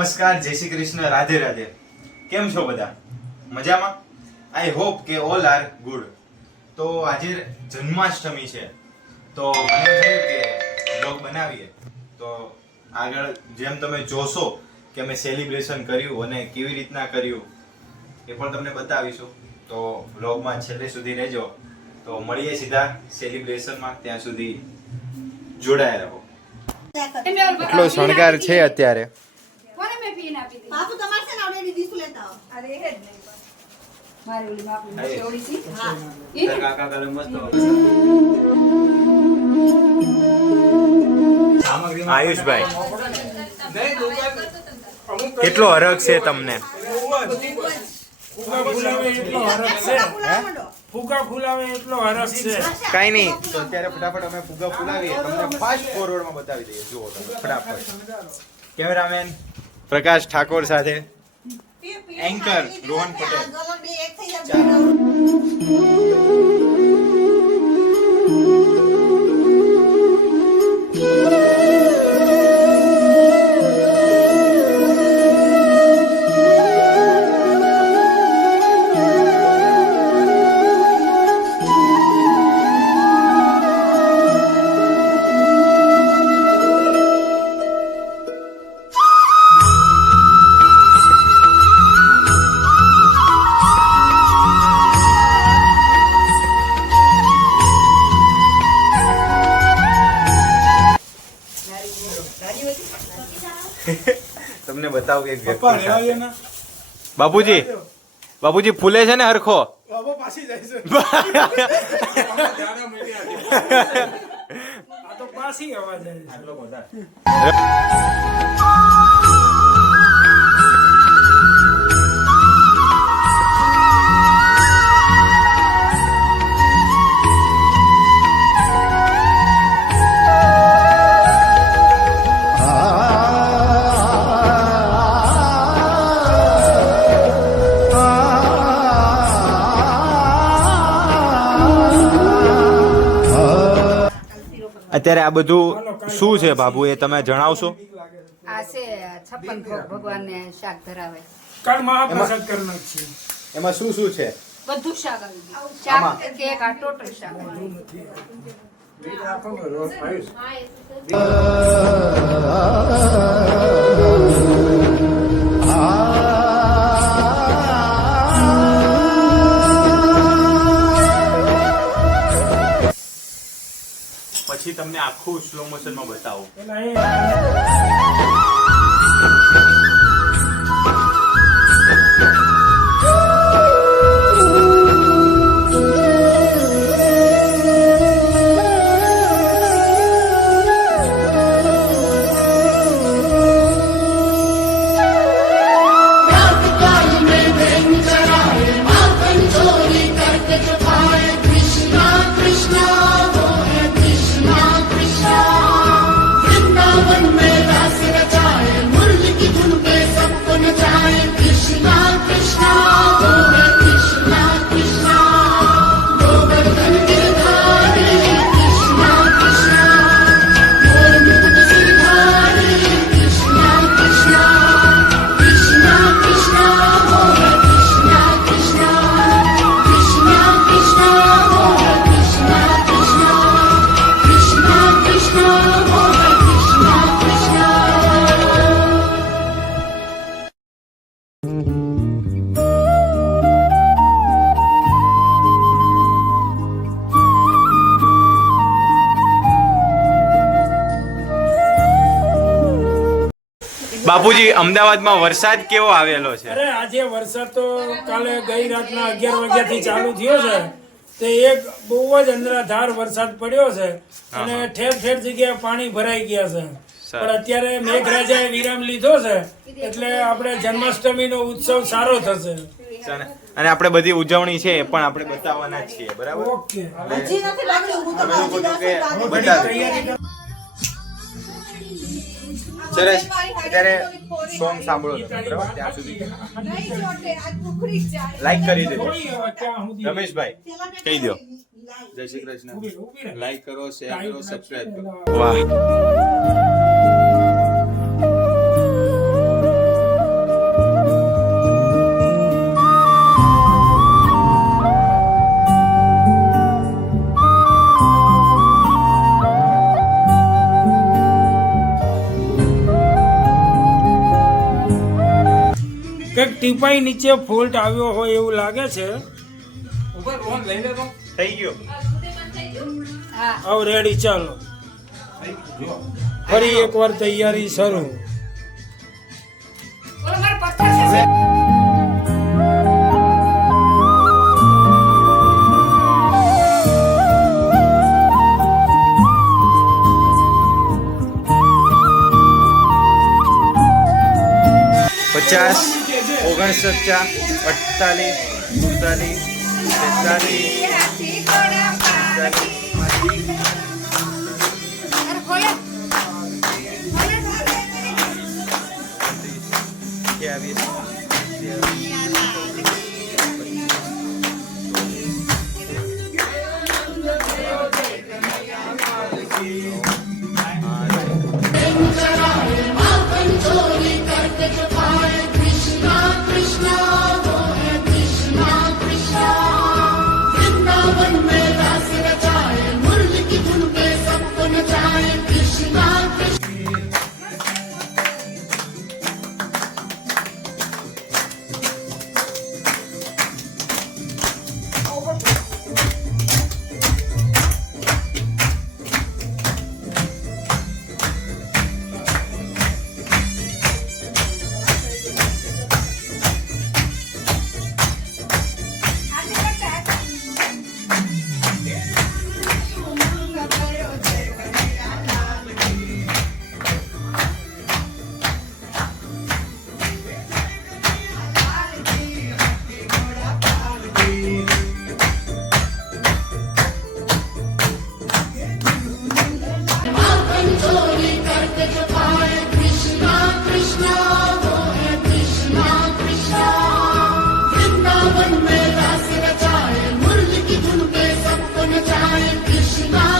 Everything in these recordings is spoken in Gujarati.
નમસ્કાર, જય શ્રી કૃષ્ણ, રાધે રાધે. કેમ છો બધા? મજામાં? આઈ હોપ કે ઓલ આર ગુડ તો આજે જન્માષ્ટમી છે. તો મને થયું કે બ્લોગ બનાવીએ. તો આગળ જેમ તમે જોશો કે અમે સેલિબ્રેશન કર્યું અને કેવી રીતના કર્યું એ પણ તમને બતાવીશું. તો બ્લોગમાં છેલ્લે સુધી રહેજો. તો મળીએ સીધા સેલિબ્રેશનમાં ત્યાં સુધી જોડાયા રહો. એટલો શણગાર છે અત્યારે? કોને આપી હતી? બાપુ તમારે છે ને આવડેલી ડીશું લેતા આવો. અરે એ જ નહીં. મારી ઓલી હા, એ. હા. આયુષભાઈ. કેટલો હરક છે તમને? ફુગા ફુલાવે એટલો છે. ફૂલા માંડો. ફુગા ફુલાવે એટલો હરખ છે. કઈ નહીં. તો અત્યારે ફટાફટ અમે ફુગા ફુલાવીએ. તમને ફાસ્ટ ફોરવર્ડમાં બતાવી દઈએ. જુઓ તમે. ફટાફટ. કેમેરામેન? પ્રકાશ ઠાકોર સાથે એન્કર રોહન પટેલ. બતાવું કે વ્યક્તિ બાપુજી બાપુજી ફૂલે છે ને હરખો? બાબા જાય છે. પાછી અવાજ અત્યારે આ બધું શું છે બાબુ? એ તમે જણાવશો? આ છે છપ્પન ભોગ ભગવાનને શાક ધરાવે. કાલ મહાપ્રસાદ કરનાર છે એમાં શું શું છે? બધું શાક આવી ગયું. શાક કે એક આ ટોટલ શાક? પછી તમને આખું સ્લો મોશનમાં બતાવું. બાપુજી અમદાવાદમાં વરસાદ કેવો આવેલો છે? અરે આજે વરસાદ તો કાલે ગઈ રાતના અગિયાર વાગ્યાથી ચાલુ થયો છે. તે એક બહુ જ અંદરાધાર વરસાદ પડ્યો છે. અને ઠેર ઠેર જગ્યાએ પાણી ભરાઈ ગયા છે. પણ અત્યારે મેઘરાજાએ વિરામ લીધો છે. એટલે આપણે જન્માષ્ટમીનો ઉત્સવ સારો થશે. અને આપણે બધી ઉજવણી છે એ પણ આપણે બતાવવાના છીએ બરાબર? ઓકે. સરસ અત્યારે સોંગ સાંભળો તમે બરાબર? ત્યાં સુધી. લાઈક કરી દેજો રમેશભાઈ કહી દો જય શ્રી કૃષ્ણ. લાઈક કરો શેર કરો સબસ્ક્રાઇબ કરો કરો. વાહ. ટીપાઈ નીચે ફોલ્ટ આવ્યો હોય એવું લાગે છે. થઈ ગયો. આવ રેડી ચાલો. ફરી એકવાર તૈયારી શરૂ. પચાસ. मुघलसरच्या अट्टाली मुर्दाली शेताली Fatima.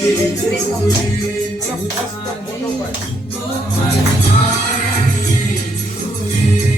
Thank you.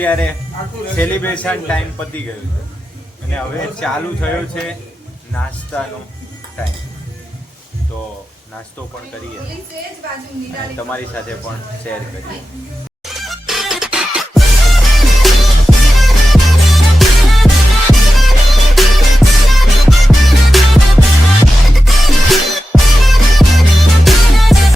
અત્યારે સેલિબ્રેશન ટાઈમ પતી ગયો અને હવે ચાલુ થયો છે નાસ્તાનો ટાઈમ તો નાસ્તો પણ કરીએ. તમારી સાથે પણ શેર કરીએ.